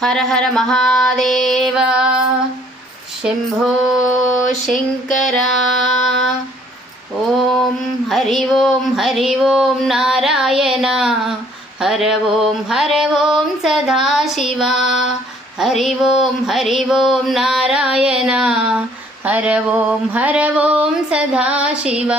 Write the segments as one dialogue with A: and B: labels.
A: హర హర మహాదేవ శంభో శంకర ఓం హరి ఓం హరి ఓం నారాయణ హర ఓం హర ఓం సదాశివ హరి ఓం హరి ఓం నారాయణ హర ఓం హర ఓం సదాశివ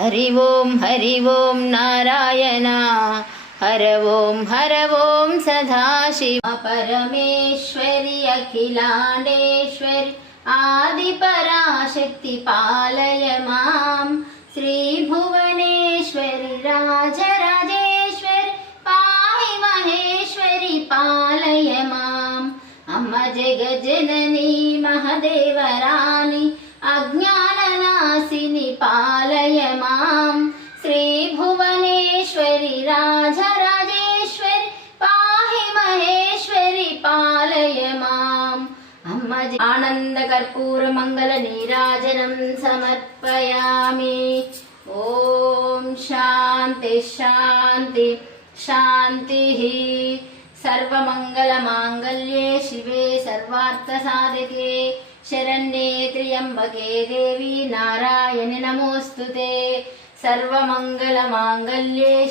A: హరి ఓం హరి ఓం నారాయణ హర हर ओं हर ओं सदाशिव। परमेश्वरि अखिलाण्डेश्वरि आदिपराशक्ति पालय श्री भुवनेश्वरी राजराजेश्वरि पाई महेश्वरी पालय माम्। अम्म जगजननी महदेवराणि अज्ञाननासि అమ్మ జ- ఆనందకర్పూర మంగళ నీరాజనం సమర్పయామి. ఓం శాంతి శాంతి శాంతి. సర్వమంగళమాంగళ్యే శివే సర్వార్థసాధికే. శరణ్యే త్ర్యంబకే దేవి నారాయణి నమోస్తుతే. సర్వమంగళమాంగళ్యే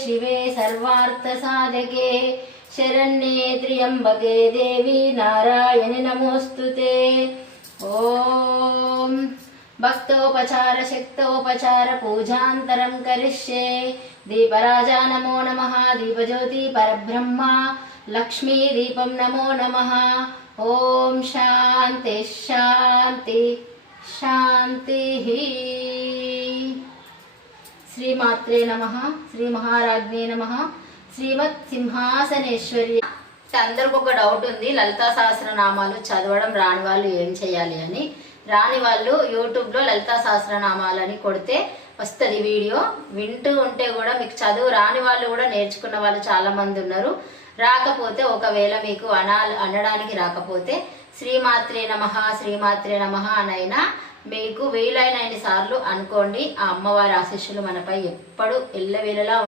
A: శివే సర్వార్థసాధకే శరణ్యే త్ర్యంబకే దేవి నారాయణి నమోస్తుతే ఓం భక్తోపచార శక్తోపచార పూజాంతరం కరిష్యే దీపరాజా నమో నమ దీపజ్యోతి పరబ్రహ్మ లక్ష్మీ దీపం నమో నమ ఓం శాంతి శాంతి శ్రీమత్ సింహాసనేశ్వరి అందరికి ఒక డౌట్ ఉంది లలితా సహస్రనామాలు చదవడం రాని వాళ్ళు ఏం చేయాలి అని. రాని వాళ్ళు యూట్యూబ్లో లలితా సహస్రనామాలు అని కొడితే వస్తుంది వీడియో. వింటూ ఉంటే కూడా మీకు చదువు రాని వాళ్ళు కూడా నేర్చుకున్న వాళ్ళు చాలా మంది ఉన్నారు. రాకపోతే ఒకవేళ మీకు అనాలి అనడానికి రాకపోతే శ్రీమాత్రే నమ శ్రీమాత్రే నమ అనైనా మీకు వీలైనన్ని సార్లు అనుకోండి. ఆ అమ్మవారి ఆశీస్సులు మనపై ఎప్పుడు ఎల్లవేళలా